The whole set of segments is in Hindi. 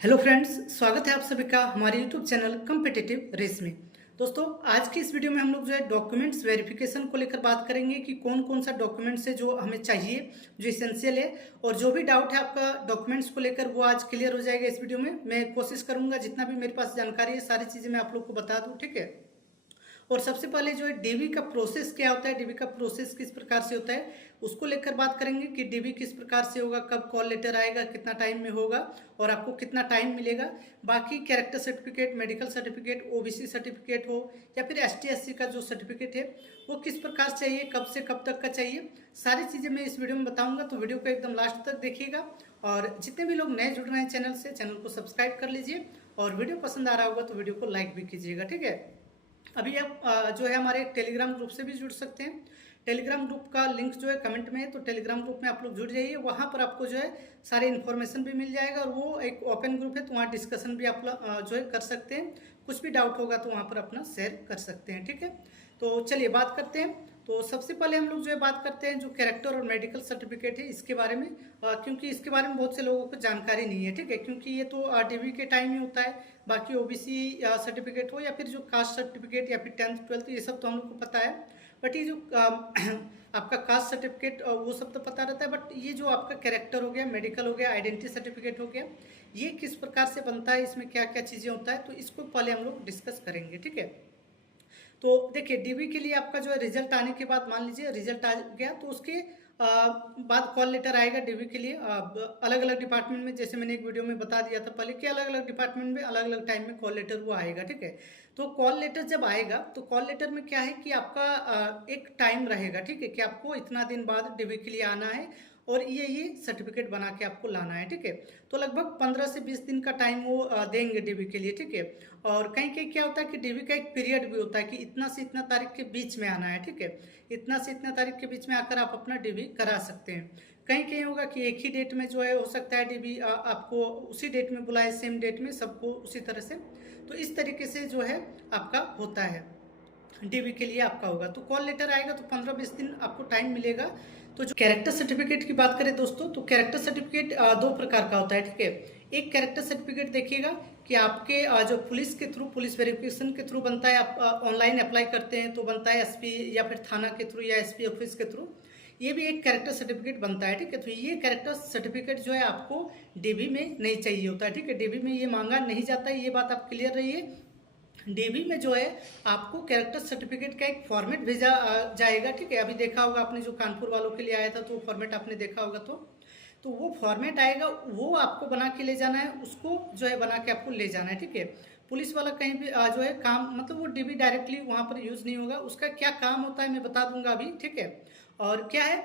हेलो फ्रेंड्स, स्वागत है आप सभी का हमारे यूट्यूब चैनल कम्पिटिटिव रेस में। दोस्तों, आज की इस वीडियो में हम लोग जो है डॉक्यूमेंट्स वेरिफिकेशन को लेकर बात करेंगे कि कौन कौन सा डॉक्यूमेंट्स है जो हमें चाहिए, जो इसेंशियल है। और जो भी डाउट है आपका डॉक्यूमेंट्स को लेकर वो आज क्लियर हो जाएगा इस वीडियो में। मैं कोशिश करूंगा जितना भी मेरे पास जानकारी है सारी चीज़ें मैं आप लोग को बता दूँ, ठीक है। और सबसे पहले जो है डीबी का प्रोसेस क्या होता है, डीबी का प्रोसेस किस प्रकार से होता है उसको लेकर बात करेंगे कि डीबी किस प्रकार से होगा, कब कॉल लेटर आएगा, कितना टाइम में होगा और आपको कितना टाइम मिलेगा। बाकी character certificate, medical certificate, OBC certificate हो या फिर एसटी एससी का जो सर्टिफिकेट है वो किस प्रकार चाहिए, कब से कब तक का चाहिए, सारी चीज़ें मैं इस वीडियो में बताऊंगा। तो वीडियो को एकदम लास्ट तक देखिएगा। और जितने भी लोग नए जुड़ रहे हैं चैनल से, चैनल को सब्सक्राइब कर लीजिए और वीडियो पसंद आ रहा होगा तो वीडियो को लाइक भी कीजिएगा, ठीक है। अभी आप जो है हमारे टेलीग्राम ग्रुप से भी जुड़ सकते हैं। टेलीग्राम ग्रुप का लिंक जो है कमेंट में है, तो टेलीग्राम ग्रुप में आप लोग जुड़ जाइए। वहाँ पर आपको जो है सारे इन्फॉर्मेशन भी मिल जाएगा और वो एक ओपन ग्रुप है, तो वहाँ डिस्कशन भी आप जो है कर सकते हैं। कुछ भी डाउट होगा तो वहाँ पर अपना शेयर कर सकते हैं, ठीक है। तो चलिए बात करते हैं। तो सबसे पहले हम लोग जो है बात करते हैं जो कैरेक्टर और मेडिकल सर्टिफिकेट है इसके बारे में, क्योंकि इसके बारे में बहुत से लोगों को जानकारी नहीं है, ठीक है। क्योंकि ये तो डीबी के टाइम में होता है। बाकी ओबीसी सर्टिफिकेट हो या फिर जो कास्ट सर्टिफिकेट या फिर 10th 12th ये सब तो हम लोग को पता है। बट ये जो आपका कास्ट सर्टिफिकेट वो सब तो पता रहता है। बट ये जो आपका कैरेक्टर हो गया, मेडिकल हो गया, आइडेंटिटी सर्टिफिकेट हो गया, ये किस प्रकार से बनता है, इसमें क्या क्या चीज़ें होता है, तो इसको पहले हम लोग डिस्कस करेंगे, ठीक है। तो देखिए डीबी के लिए आपका जो है रिजल्ट आने के बाद, मान लीजिए रिजल्ट आ गया तो उसके बाद कॉल लेटर आएगा डीबी के लिए। अलग अलग डिपार्टमेंट में, जैसे मैंने एक वीडियो में बता दिया था पहले कि अलग अलग डिपार्टमेंट में अलग अलग टाइम में कॉल लेटर वो आएगा, ठीक है। तो कॉल लेटर जब आएगा तो कॉल लेटर में क्या है कि आपका एक टाइम रहेगा, ठीक है, कि आपको इतना दिन बाद डीबी के लिए आना है और ये सर्टिफिकेट बना के आपको लाना है, ठीक है। तो लगभग 15 से 20 दिन का टाइम वो देंगे डीबी के लिए, ठीक है। और कहीं कहीं क्या होता है कि डीबी का एक पीरियड भी होता है कि इतना से इतना तारीख के बीच में आना है, ठीक है। इतना से इतना तारीख के बीच में आकर आप अपना डीबी करा सकते हैं। कहीं कहीं होगा कि एक ही डेट में जो है हो सकता है डीबी आपको उसी डेट में बुलाए, सेम डेट में सबको उसी तरह से। तो इस तरीके से जो है आपका होता है, डीबी के लिए आपका होगा। तो कॉल लेटर आएगा तो 15-20 दिन आपको टाइम मिलेगा। तो जो कैरेक्टर सर्टिफिकेट की बात करें दोस्तों, तो कैरेक्टर सर्टिफिकेट दो प्रकार का होता है, ठीक है। एक कैरेक्टर सर्टिफिकेट देखिएगा कि आपके जो पुलिस के थ्रू, पुलिस वेरिफिकेशन के थ्रू बनता है। आप ऑनलाइन अप्लाई करते हैं तो बनता है एसपी या फिर थाना के थ्रू या एसपी ऑफिस के थ्रू। ये भी एक कैरेक्टर सर्टिफिकेट बनता है, ठीक है। तो ये कैरेक्टर सर्टिफिकेट जो है आपको डीबी में नहीं चाहिए होता है, ठीक है। डीबी में ये मांगा नहीं जाता है, ये बात आप क्लियर रहिए। डीबी में जो है आपको कैरेक्टर सर्टिफिकेट का एक फॉर्मेट भेजा जाएगा, ठीक है। अभी देखा होगा आपने, जो कानपुर वालों के लिए आया था तो फॉर्मेट आपने देखा होगा। तो वो फॉर्मेट आएगा, वो आपको बना के ले जाना है, उसको जो है बना के आपको ले जाना है, ठीक है। पुलिस वाला कहीं भी जो है काम, मतलब वो डीबी डायरेक्टली वहाँ पर यूज़ नहीं होगा। उसका क्या काम होता है मैं बता दूंगा अभी, ठीक है। और क्या है,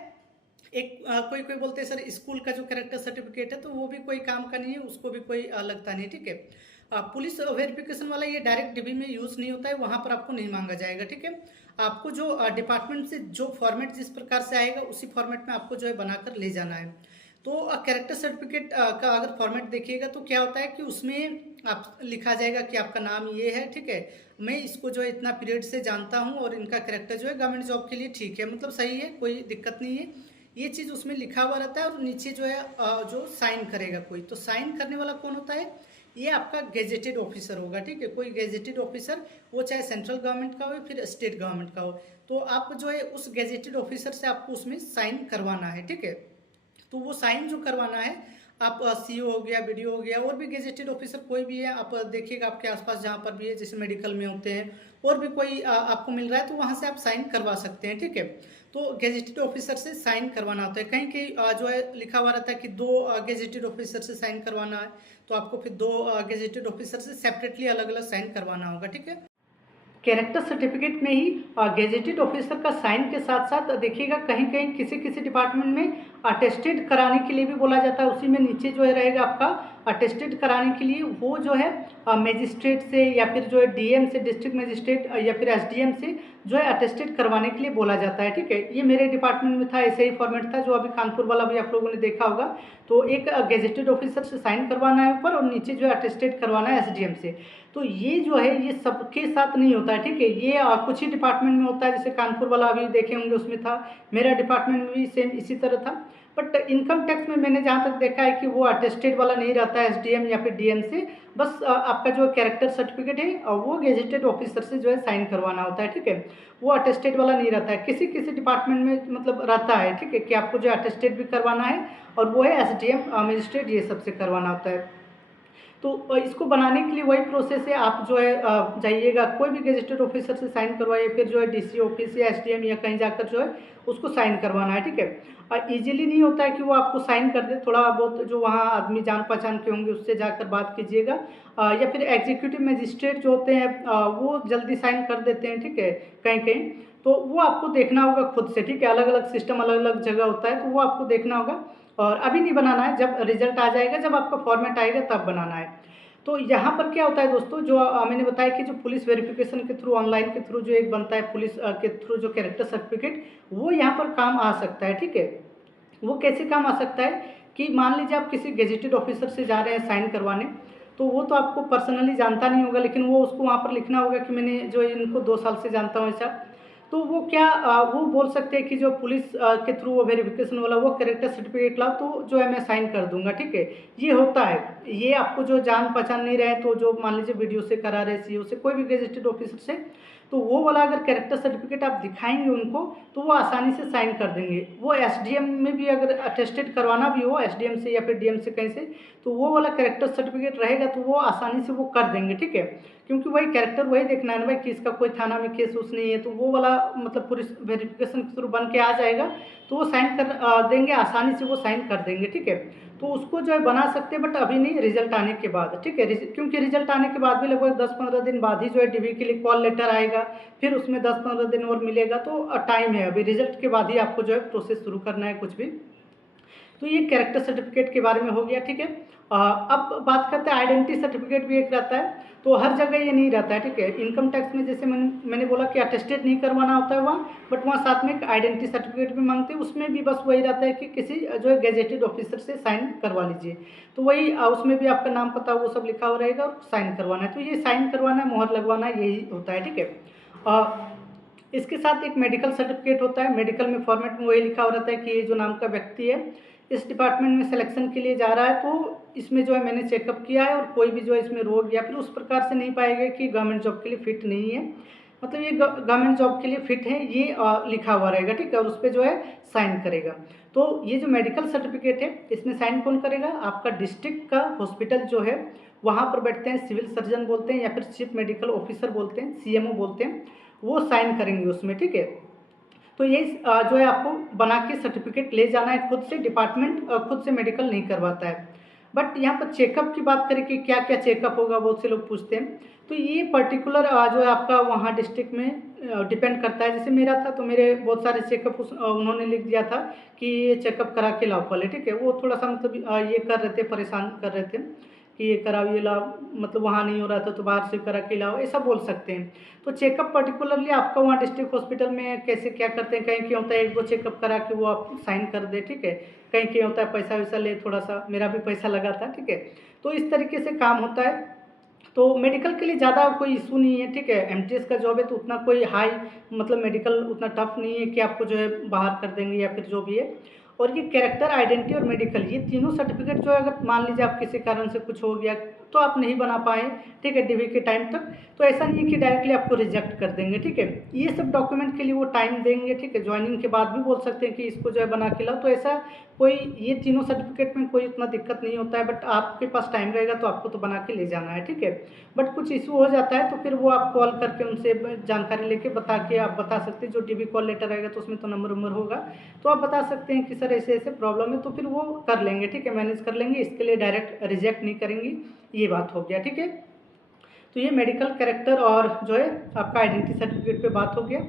एक कोई कोई बोलते हैं सर स्कूल का जो कैरेक्टर सर्टिफिकेट है तो वो भी कोई काम का नहीं है, उसको भी कोई लगता नहीं, ठीक है। पुलिस वेरिफिकेशन वाला ये डायरेक्ट डीबी में यूज़ नहीं होता है, वहाँ पर आपको नहीं मांगा जाएगा, ठीक है। आपको जो डिपार्टमेंट से जो फॉर्मेट जिस प्रकार से आएगा उसी फॉर्मेट में आपको जो है बनाकर ले जाना है। तो कैरेक्टर सर्टिफिकेट का अगर फॉर्मेट देखिएगा तो क्या होता है कि उसमें आप लिखा जाएगा कि आपका नाम ये है, ठीक है, मैं इसको जो है इतना पीरियड से जानता हूँ और इनका कैरेक्टर जो है गवर्नमेंट जॉब के लिए ठीक है, मतलब सही है, कोई दिक्कत नहीं है। ये चीज़ उसमें लिखा हुआ रहता है। और नीचे जो है जो साइन करेगा कोई, तो साइन करने वाला कौन होता है, ये आपका गेजेटेड ऑफिसर होगा, ठीक है। कोई गेजेटेड ऑफिसर, वो चाहे सेंट्रल गवर्नमेंट का हो फिर स्टेट गवर्नमेंट का हो, तो आप जो है उस गेजेटेड ऑफिसर से आपको उसमें साइन करवाना है, ठीक है। तो वो साइन जो करवाना है, आप सीओ हो गया, बीडीओ हो गया, और भी गेजेटेड ऑफिसर कोई भी है, आप देखिएगा आपके आसपास जहाँ पर भी है, जैसे मेडिकल में होते हैं और भी कोई आपको मिल रहा है तो वहाँ से आप साइन करवा सकते हैं, ठीक है। तो गेजेटेड ऑफिसर से साइन करवाना होता है। कहीं कहीं जो है लिखा हुआ रहता है कि 2 गेजेटेड ऑफिसर से साइन करवाना है, तो आपको फिर 2 गेजेटेड ऑफिसर से सेपरेटली अलग अलग साइन करवाना होगा, ठीक है। कैरेक्टर सर्टिफिकेट में ही गेजेटेड ऑफिसर का साइन के साथ साथ देखिएगा कहीं कहीं किसी किसी डिपार्टमेंट में अटेस्टेड कराने के लिए भी बोला जाता है। उसी में नीचे जो है रहेगा आपका अटेस्टेड कराने के लिए, वो जो है मजिस्ट्रेट से या फिर जो है डीएम से, डिस्ट्रिक्ट मजिस्ट्रेट या फिर एसडीएम से जो है अटेस्टेड करवाने के लिए बोला जाता है, ठीक है। ये मेरे डिपार्टमेंट में था, ऐसे ही फॉर्मेट था जो अभी कानपुर वाला भी आप लोगों ने देखा होगा। तो एक गेजेटेड ऑफिसर से साइन करवाना है ऊपर और नीचे जो है अटेस्टेड करवाना है एसडीएम से। तो ये जो है ये सबके साथ नहीं होता है, ठीक है। ये कुछ ही डिपार्टमेंट में होता है, जैसे कानपुर वाला अभी देखे होंगे उसमें था, मेरा डिपार्टमेंट में भी सेम इसी तरह था। बट इनकम टैक्स में मैंने जहाँ तक देखा है कि वो अटेस्टेड वाला नहीं रहता है एसडीएम या फिर डीएम से, बस आपका जो कैरेक्टर सर्टिफिकेट है वो गेजेटेड ऑफिसर से जो है साइन करवाना होता है, ठीक है। वो अटेस्टेड वाला नहीं रहता है, किसी किसी डिपार्टमेंट में मतलब रहता है, ठीक है, कि आपको जो अटेस्टेड भी करवाना है और वो है एसडीएम मजिस्ट्रेट ये सबसे करवाना होता है। तो इसको बनाने के लिए वही प्रोसेस है, आप जो है जाइएगा कोई भी गेजेटेड ऑफिसर से साइन करवाइए, फिर जो है डीसी ऑफिस या एसडीएम या कहीं जाकर जो है उसको साइन करवाना है, ठीक है। और ईजिली नहीं होता है कि वो आपको साइन कर दे, थोड़ा बहुत जो वहाँ आदमी जान पहचान के होंगे उससे जाकर बात कीजिएगा, या फिर एग्जीक्यूटिव मजिस्ट्रेट जो होते हैं वो जल्दी साइन कर देते हैं, ठीक है, कहीं कहीं। तो वो आपको देखना होगा खुद से, ठीक है, अलग अलग सिस्टम अलग अलग जगह होता है, तो वो आपको देखना होगा और अभी नहीं बनाना है, जब रिजल्ट आ जाएगा, जब आपका फॉर्मेट आएगा तब बनाना है। तो यहाँ पर क्या होता है दोस्तों, जो मैंने बताया कि जो पुलिस वेरिफिकेशन के थ्रू ऑनलाइन के थ्रू जो एक बनता है पुलिस के थ्रू जो कैरेक्टर सर्टिफिकेट, वो यहाँ पर काम आ सकता है, ठीक है। वो कैसे काम आ सकता है कि मान लीजिए आप किसी गेजेटेड ऑफिसर से जा रहे हैं साइन करवाने, तो वो तो आपको पर्सनली जानता नहीं होगा, लेकिन वो उसको वहाँ पर लिखना होगा कि मैंने जो इनको 2 साल से जानता हूँ ऐसा। तो वो क्या वो बोल सकते हैं कि जो पुलिस के थ्रू वो वेरिफिकेशन वाला वो कैरेक्टर सर्टिफिकेट लाओ तो जो है मैं साइन कर दूंगा, ठीक है। ये होता है, ये आपको जो जान पहचान नहीं रहे, तो जो मान लीजिए वीडियो से करा रहे, सीओ से, कोई भी गेजेटेड ऑफिसर से, तो वो वाला अगर कैरेक्टर सर्टिफिकेट आप दिखाएंगे उनको तो वो आसानी से साइन कर देंगे। वो एसडीएम में भी अगर अटेस्टेड करवाना भी हो एसडीएम से या फिर डीएम से कहीं से, तो वो वाला कैरेक्टर सर्टिफिकेट रहेगा तो वो आसानी से वो कर देंगे, ठीक है। क्योंकि वही कैरेक्टर वही देखना है ना भाई कि इसका कोई थाना में केस उस नहीं है, तो वो वाला मतलब पुलिस वेरिफिकेशन के थ्रू बन के आ जाएगा, तो वो साइन कर देंगे, आसानी से वो साइन कर देंगे, ठीक है। तो उसको जो है बना सकते हैं, बट अभी नहीं, रिजल्ट आने के बाद, ठीक है। क्योंकि रिजल्ट आने के बाद भी लगभग 10-15 दिन बाद ही जो है डीवी के लिए कॉल लेटर आएगा, फिर उसमें 10-15 दिन और मिलेगा, तो टाइम है अभी, रिजल्ट के बाद ही आपको जो है प्रोसेस शुरू करना है कुछ भी। तो ये कैरेक्टर सर्टिफिकेट के बारे में हो गया, ठीक है। अब बात करते हैं आइडेंटिटी सर्टिफिकेट भी एक रहता है, तो हर जगह ये नहीं रहता है, ठीक है। इनकम टैक्स में जैसे मैंने बोला कि अटेस्टेड नहीं करवाना होता है वहाँ, बट वहाँ साथ में एक आइडेंटिटी सर्टिफिकेट भी मांगते हैं, उसमें भी बस वही रहता है कि किसी जो है गेजेटेड ऑफिसर से साइन करवा लीजिए। तो वही उसमें भी आपका नाम पता वो सब लिखा हुआ रहेगा और साइन करवाना है, तो ये साइन करवाना है, मोहर लगवाना है, यही होता है, ठीक है। इसके साथ एक मेडिकल सर्टिफिकेट होता है, मेडिकल में फॉर्मेट में वही लिखा हो रहता है कि ये जो नाम का व्यक्ति है इस डिपार्टमेंट में सिलेक्शन के लिए जा रहा है, तो इसमें जो है मैंने चेकअप किया है और कोई भी जो है इसमें रोग या फिर उस प्रकार से नहीं पाएगा कि गवर्नमेंट जॉब के लिए फिट नहीं है, मतलब ये गवर्नमेंट जॉब के लिए फिट है, ये लिखा हुआ रहेगा, ठीक है, और उस पर जो है साइन करेगा। तो ये जो मेडिकल सर्टिफिकेट है इसमें साइन कौन करेगा, आपका डिस्ट्रिक्ट का हॉस्पिटल जो है वहाँ पर बैठते हैं सिविल सर्जन बोलते हैं या फिर चीफ मेडिकल ऑफिसर बोलते हैं, सीएमओ बोलते हैं, वो साइन करेंगे उसमें, ठीक है। तो ये जो है आपको बना के सर्टिफिकेट ले जाना है खुद से, डिपार्टमेंट खुद से मेडिकल नहीं करवाता है। बट यहाँ पर चेकअप की बात करें कि क्या क्या चेकअप होगा, बहुत से लोग पूछते हैं, तो ये पर्टिकुलर जो है आपका वहाँ डिस्ट्रिक्ट में डिपेंड करता है। जैसे मेरा था तो मेरे बहुत सारे चेकअप उन्होंने लिख दिया था कि ये चेकअप करा के लाओ पहले, ठीक है। वो थोड़ा सा मतलब ये कर रहे थे, परेशान कर रहे थे कि ये कराओ ये लाओ, मतलब वहाँ नहीं हो रहा था तो बाहर से करा के लाओ, ऐसा बोल सकते हैं। तो चेकअप पर्टिकुलरली आपका वहाँ डिस्ट्रिक्ट हॉस्पिटल में कैसे क्या करते हैं, कहीं क्या होता है 1-2 चेकअप करा के वो आप साइन कर दे, ठीक है, कहीं क्या होता है पैसा वैसा ले, थोड़ा सा मेरा भी पैसा लगा था, ठीक है। तो इस तरीके से काम होता है। तो मेडिकल के लिए ज़्यादा कोई इशू नहीं है, ठीक है। एमटीएस का जॉब है तो उतना कोई हाई मतलब मेडिकल उतना टफ नहीं है कि आपको जो है बाहर कर देंगे या फिर जो भी है। और ये कैरेक्टर आइडेंटिटी और मेडिकल ये तीनों सर्टिफिकेट जो है अगर मान लीजिए आप किसी कारण से कुछ हो गया तो आप नहीं बना पाए, ठीक है, डीवी के टाइम तक, तो ऐसा नहीं है कि डायरेक्टली आपको रिजेक्ट कर देंगे, ठीक है। ये सब डॉक्यूमेंट के लिए वो टाइम देंगे, ठीक है। ज्वाइनिंग के बाद भी बोल सकते हैं कि इसको जो है बना के लाओ, तो ऐसा कोई ये तीनों सर्टिफिकेट में कोई उतना दिक्कत नहीं होता है। बट आपके पास टाइम रहेगा तो आपको तो बना के ले जाना है, ठीक है। बट कुछ इशू हो जाता है तो फिर वो आप कॉल करके उनसे जानकारी लेके बता के आप बता सकते हैं। जो डीवी कॉल लेटर आएगा तो उसमें तो नंबर होगा, तो आप बता सकते हैं कि सर ऐसे ऐसे प्रॉब्लम है, तो फिर वो कर लेंगे, ठीक है, मैनेज कर लेंगे। इसके लिए डायरेक्ट रिजेक्ट नहीं करेंगे, ये बात हो गया, ठीक है। तो ये मेडिकल कैरेक्टर और जो है आपका आइडेंटिटी सर्टिफिकेट पे बात हो गया।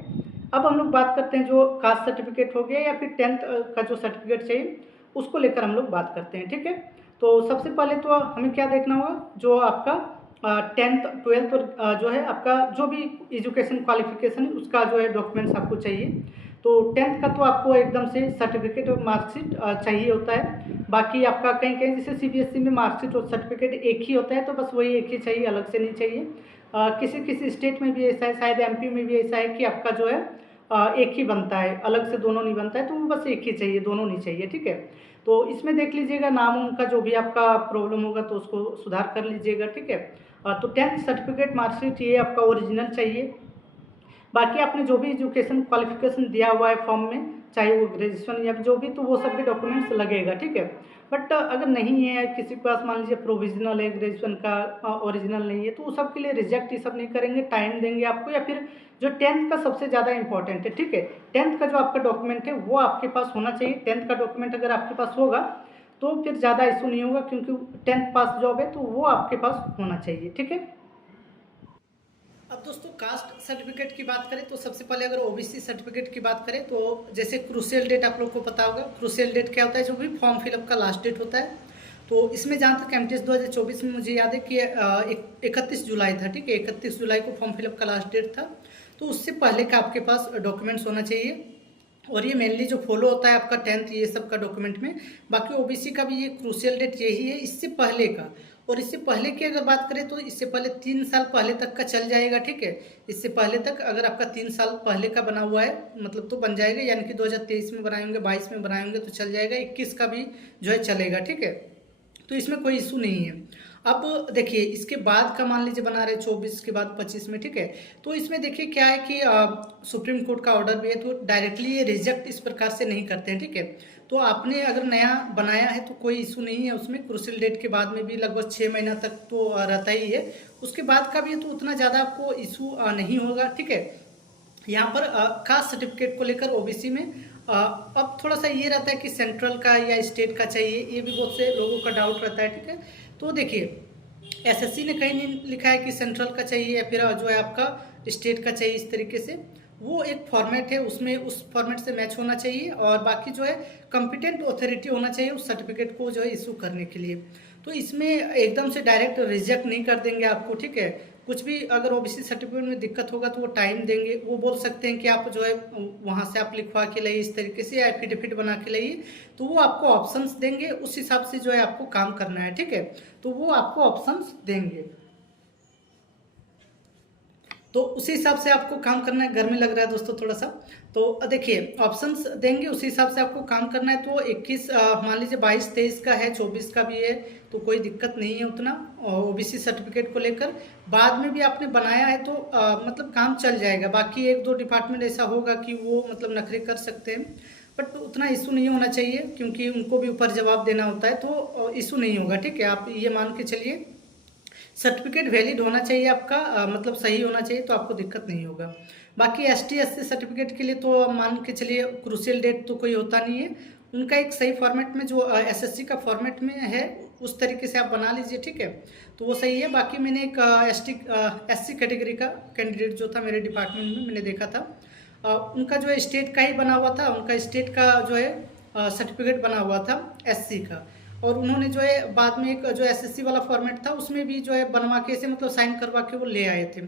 अब हम लोग बात करते हैं जो कास्ट सर्टिफिकेट हो गया या फिर 10th का जो सर्टिफिकेट चाहिए उसको लेकर हम लोग बात करते हैं, ठीक है। तो सबसे पहले तो हमें क्या देखना होगा, जो आपका 10th 12th और जो है आपका जो भी एजुकेशन क्वालिफिकेशन है उसका जो है डॉक्यूमेंट्स आपको चाहिए। तो 10th का तो आपको एकदम से सर्टिफिकेट और मार्कशीट चाहिए होता है। बाकी आपका कहीं कहीं जैसे सीबीएसई में मार्कशीट और सर्टिफिकेट एक ही होता है, तो बस वही एक ही चाहिए, अलग से नहीं चाहिए। किसी किसी स्टेट में भी ऐसा है, शायद एमपी में भी ऐसा है कि आपका जो है एक ही बनता है, अलग से दोनों नहीं बनता है, तो वो बस एक ही चाहिए, दोनों नहीं चाहिए, ठीक है। तो इसमें देख लीजिएगा नाम उम का जो भी आपका प्रॉब्लम होगा तो उसको सुधार कर लीजिएगा, ठीक है। तो 10th सर्टिफिकेट मार्कशीट ये आपका ओरिजिनल चाहिए। बाकी आपने जो भी एजुकेशन क्वालिफिकेशन दिया हुआ है फॉर्म में, चाहे वो ग्रेजुएशन या जो भी, तो वो सब के डॉक्यूमेंट्स लगेगा, ठीक है। बट अगर नहीं है किसी के पास, मान लीजिए प्रोविजनल है ग्रेजुएशन का, ओरिजिनल नहीं है, तो वो सब के लिए रिजेक्ट ये सब नहीं करेंगे, टाइम देंगे आपको। या फिर जो 10th का सबसे ज़्यादा इंपॉर्टेंट है, ठीक है, 10th का जो आपका डॉक्यूमेंट है वो आपके पास होना चाहिए। 10th का डॉक्यूमेंट अगर आपके पास होगा तो फिर ज़्यादा इशू नहीं होगा, क्योंकि 10th पास जॉब है तो वो आपके पास होना चाहिए, ठीक है। अब दोस्तों कास्ट सर्टिफिकेट की बात करें तो सबसे पहले अगर ओबीसी सर्टिफिकेट की बात करें तो जैसे क्रूशियल डेट आप लोग को पता होगा। क्रूशियल डेट क्या होता है, जो भी फॉर्म फिलअप का लास्ट डेट होता है। तो इसमें जहाँ तक एमटीएस 2024 में मुझे याद है कि 31 जुलाई था, ठीक है, 31 जुलाई को फॉर्म फिलअप का लास्ट डेट था। तो उससे पहले का आपके पास डॉक्यूमेंट्स होना चाहिए, और ये मेनली जो फॉलो होता है आपका 10th ये सब का डॉक्यूमेंट में। बाकी ओबीसी का भी ये क्रूशियल डेट यही है, इससे पहले का। और इससे पहले की अगर बात करें तो इससे पहले 3 साल पहले तक का चल जाएगा, ठीक है। इससे पहले तक अगर आपका 3 साल पहले का बना हुआ है मतलब तो बन जाएगा, यानी कि 2023 में बनाए होंगे, 22 में बनाए होंगे तो चल जाएगा, 21 का भी जो है चलेगा, ठीक है। तो इसमें कोई इशू नहीं है। अब देखिए इसके बाद का मान लीजिए बना रहे 24 के बाद 25 में, ठीक है। तो इसमें देखिए क्या है कि सुप्रीम कोर्ट का ऑर्डर भी है, तो डायरेक्टली ये रिजेक्ट इस प्रकार से नहीं करते हैं, ठीक है। तो आपने अगर नया बनाया है तो कोई इशू नहीं है उसमें। क्रूशियल डेट के बाद में भी लगभग 6 महीना तक तो रहता ही है, उसके बाद का भी है तो उतना ज़्यादा आपको इशू नहीं होगा, ठीक है। यहाँ पर कास्ट सर्टिफिकेट को लेकर ओबीसी में अब थोड़ा सा ये रहता है कि सेंट्रल का या स्टेट का चाहिए, ये भी बहुत से लोगों का डाउट रहता है, ठीक है। तो देखिए एसएससी ने कहीं नहीं लिखा है कि सेंट्रल का चाहिए या फिर जो है आपका स्टेट का चाहिए, इस तरीके से वो एक फॉर्मेट है, उसमें उस फॉर्मेट से मैच होना चाहिए। और बाकी जो है कॉम्पिटेंट अथॉरिटी होना चाहिए उस सर्टिफिकेट को जो है इशू करने के लिए। तो इसमें एकदम से डायरेक्ट रिजेक्ट नहीं कर देंगे आपको, ठीक है। कुछ भी अगर ओबीसी सर्टिफिकेट में दिक्कत होगा तो वो टाइम देंगे, वो बोल सकते हैं कि आप जो है वहाँ से आप लिखवा के लाइए इस तरीके से, या एफिडेविट बना के लाइए, तो वो आपको ऑप्शंस देंगे, उस हिसाब से जो है आपको काम करना है, ठीक है। तो वो आपको ऑप्शंस देंगे, तो उसी हिसाब से आपको काम करना है। गर्मी लग रहा है दोस्तों थोड़ा सा, तो देखिए ऑप्शंस देंगे, उसी हिसाब से आपको काम करना है। तो 21 मान लीजिए 22-23 का है, 24 का भी है, तो कोई दिक्कत नहीं है उतना ओबीसी सर्टिफिकेट को लेकर। बाद में भी आपने बनाया है तो मतलब काम चल जाएगा। बाकी 1-2 डिपार्टमेंट ऐसा होगा कि वो मतलब नखरे कर सकते हैं, बट उतना इशू नहीं होना चाहिए, क्योंकि उनको भी ऊपर जवाब देना होता है, तो इशू नहीं होगा, ठीक है। आप ये मान के चलिए सर्टिफिकेट वैलिड होना चाहिए आपका, मतलब सही होना चाहिए, तो आपको दिक्कत नहीं होगा। बाकी एसटी एससी सर्टिफिकेट के लिए तो मान के चलिए क्रूशियल डेट तो कोई होता नहीं है, उनका एक सही फॉर्मेट में जो एसएससी का फॉर्मेट में है उस तरीके से आप बना लीजिए, ठीक है। तो वो सही है। बाकी मैंने एक एससी कैटेगरी का कैंडिडेट जो था मेरे डिपार्टमेंट में, मैंने देखा था उनका जो है स्टेट का ही बना हुआ था, उनका स्टेट का जो है सर्टिफिकेट बना हुआ था एससी का। और उन्होंने जो है बाद में एक जो एसएससी वाला फॉर्मेट था उसमें भी जो है बनवा के से मतलब साइन करवा के वो ले आए थे,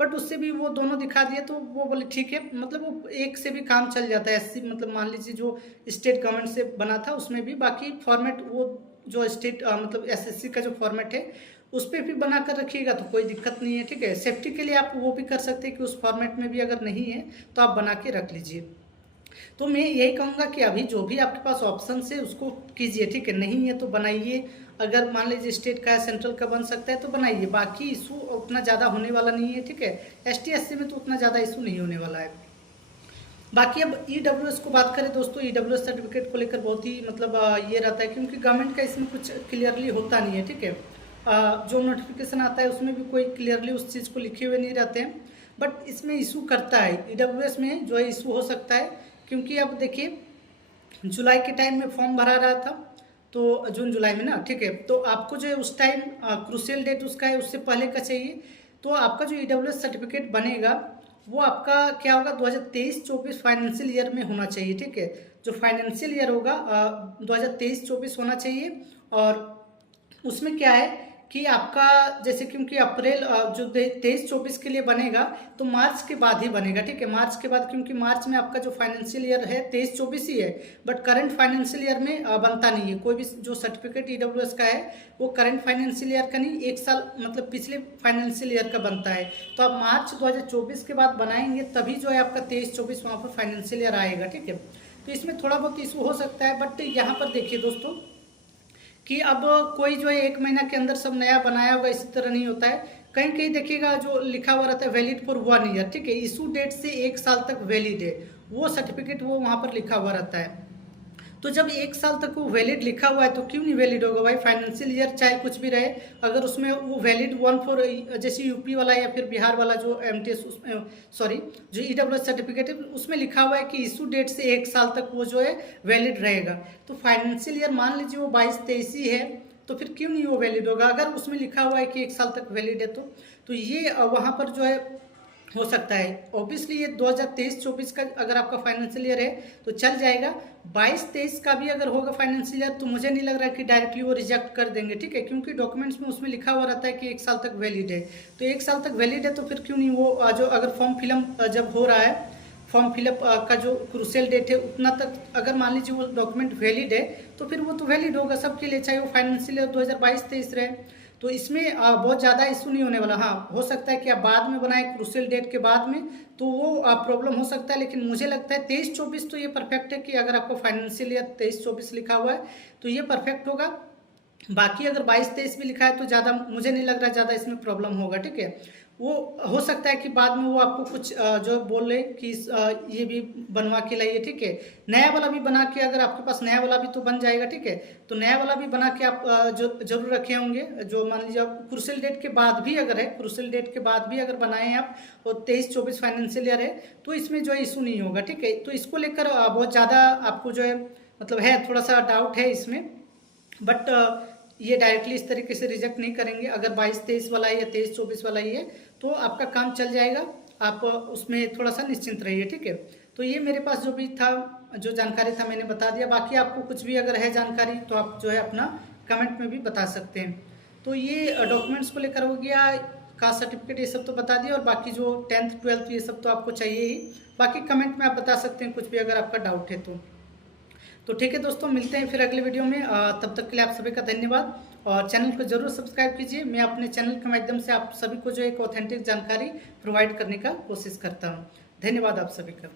बट उससे भी वो दोनों दिखा दिए, तो वो बोले ठीक है, मतलब वो एक से भी काम चल जाता है। एससी मतलब मान लीजिए जो स्टेट गवर्नमेंट से बना था उसमें भी, बाकी फॉर्मेट वो जो स्टेट मतलब एसएससी का जो फॉर्मेट है उस पर भी बना कर रखिएगा तो कोई दिक्कत नहीं है, ठीक है। सेफ्टी के लिए आप वो भी कर सकते हैं कि उस फॉर्मेट में भी अगर नहीं है तो आप बना के रख लीजिए। तो मैं यही कहूँगा कि अभी जो भी आपके पास ऑप्शन है उसको कीजिए, ठीक है। नहीं है तो बनाइए, अगर मान लीजिए स्टेट का है सेंट्रल का बन सकता है तो बनाइए। बाकी इशू उतना ज़्यादा होने वाला नहीं है, ठीक है। एसटी एससी में तो उतना ज़्यादा इशू नहीं होने वाला है। बाकी अब ईडब्ल्यूएस को बात करें दोस्तों, ईडब्ल्यूएस सर्टिफिकेट को लेकर बहुत ही मतलब ये रहता है, क्योंकि गवर्नमेंट का इसमें कुछ क्लियरली होता नहीं है, ठीक है। जो नोटिफिकेशन आता है उसमें भी कोई क्लियरली उस चीज़ को लिखे हुए नहीं रहते हैं, बट इसमें इशू करता है ईडब्ल्यूएस में जो है इशू हो सकता है। क्योंकि अब देखिए जुलाई के टाइम में फॉर्म भरा रहा था, तो जून जुलाई में ना, ठीक है। तो आपको जो है उस टाइम क्रूशियल डेट उसका है, उससे पहले का चाहिए। तो आपका जो ईडब्ल्यूएस सर्टिफिकेट बनेगा वो आपका क्या होगा, 2023-24 फाइनेंशियल ईयर में होना चाहिए, ठीक है। जो फाइनेंशियल ईयर होगा 2023-24 होना चाहिए। और उसमें क्या है कि आपका जैसे क्योंकि अप्रैल जो 23-24 के लिए बनेगा तो मार्च के बाद ही बनेगा, ठीक है। मार्च के बाद, क्योंकि मार्च में आपका जो फाइनेंशियल ईयर है 23-24 ही है, बट करंट फाइनेंशियल ईयर में बनता नहीं है। कोई भी जो सर्टिफिकेट ईडब्ल्यूएस का है वो करंट फाइनेंशियल ईयर का नहीं, एक साल मतलब पिछले फाइनेंशियल ईयर का बनता है। तो आप मार्च 2024 के बाद बनाएंगे तभी जो है आपका 23-24 वहाँ पर फाइनेंशियल ईयर आएगा, ठीक है। तो इसमें थोड़ा बहुत इशू हो सकता है, बट यहाँ पर देखिए दोस्तों कि अब कोई जो है 1 महीना के अंदर सब नया बनाया होगा, इसी तरह नहीं होता है। कहीं कहीं देखिएगा जो लिखा हुआ रहता है वैलिड फॉर 1 ईयर, ठीक है। इशू डेट से 1 साल तक वैलिड है वो सर्टिफिकेट, वो वहाँ पर लिखा हुआ रहता है। तो जब 1 साल तक वो वैलिड लिखा हुआ है तो क्यों नहीं वैलिड होगा भाई? फाइनेंशियल ईयर चाहे कुछ भी रहे, अगर उसमें वो वैलिड 1 फॉर जैसे यूपी वाला या फिर बिहार वाला जो एमटीएस सॉरी जो ईडब्ल्यूएस सर्टिफिकेट है उसमें लिखा हुआ है कि इशू डेट से 1 साल तक वो जो है वैलिड रहेगा। तो फाइनेंशियल ईयर मान लीजिए वो 22-23 ही है तो फिर क्यों नहीं वो वैलिड होगा अगर उसमें लिखा हुआ है कि 1 साल तक वैलिड है। तो ये वहाँ पर जो है हो सकता है। ऑब्वियसली ये 2023-24 का अगर आपका फाइनेंशियल ईयर है तो चल जाएगा। 22-23 का भी अगर होगा फाइनेंशियल ईयर तो मुझे नहीं लग रहा है कि डायरेक्टली वो रिजेक्ट कर देंगे, ठीक है, क्योंकि डॉक्यूमेंट्स में उसमें लिखा हुआ रहता है कि 1 साल तक वैलिड है। तो 1 साल तक वैलिड है तो फिर क्यों नहीं वो जो अगर फॉर्म फिलअप जब हो रहा है, फॉर्म फिलअप का जो क्रूशियल डेट है उतना तक अगर मान लीजिए वो डॉक्यूमेंट वैलिड है तो फिर वो तो वैलिड होगा सबके लिए, चाहे वो फाइनेंशियल ईयर 2022-23 रहे। तो इसमें बहुत ज़्यादा इशू नहीं होने वाला। हाँ, हो सकता है कि आप बाद में बनाएं क्रूशियल डेट के बाद में तो वो प्रॉब्लम हो सकता है, लेकिन मुझे लगता है 23-24 तो ये परफेक्ट है कि अगर आपको फाइनेंशियल ईयर 23-24 लिखा हुआ है तो ये परफेक्ट होगा। बाकी अगर 22-23 भी लिखा है तो ज़्यादा मुझे नहीं लग रहा ज़्यादा इसमें प्रॉब्लम होगा, ठीक है। वो हो सकता है कि बाद में वो आपको कुछ जो बोले कि ये भी बनवा के लाइए, ठीक है। नया वाला भी बना के, अगर आपके पास नया वाला भी तो बन जाएगा, ठीक है। तो नया वाला भी बना के आप जो जरूर रखे होंगे, जो मान लीजिए आप क्रूशियल डेट के बाद भी अगर है, क्रूशियल डेट के बाद भी अगर बनाए हैं आप और 23-24 फाइनेंशियल ईयर है तो इसमें जो है इशू नहीं होगा, ठीक है। तो इसको लेकर बहुत ज़्यादा आपको जो है मतलब है थोड़ा सा डाउट है इसमें, बट ये डायरेक्टली इस तरीके से रिजेक्ट नहीं करेंगे। अगर 22-23 वाला है या 23-24 वाला ही है तो आपका काम चल जाएगा, आप उसमें थोड़ा सा निश्चिंत रहिए, ठीक है। तो ये मेरे पास जो भी था, जो जानकारी था मैंने बता दिया। बाकी आपको कुछ भी अगर है जानकारी तो आप जो है अपना कमेंट में भी बता सकते हैं। तो ये डॉक्यूमेंट्स को लेकर हो गया, कास्ट सर्टिफिकेट ये सब तो बता दिया, और बाकी जो 10th 12th ये सब तो आपको चाहिए ही। बाकी कमेंट में आप बता सकते हैं कुछ भी अगर आपका डाउट है तो ठीक है दोस्तों, मिलते हैं फिर अगले वीडियो में। तब तक के लिए आप सभी का धन्यवाद, और चैनल को जरूर सब्सक्राइब कीजिए। मैं अपने चैनल के माध्यम से आप सभी को जो एक ऑथेंटिक जानकारी प्रोवाइड करने का कोशिश करता हूँ। धन्यवाद आप सभी का।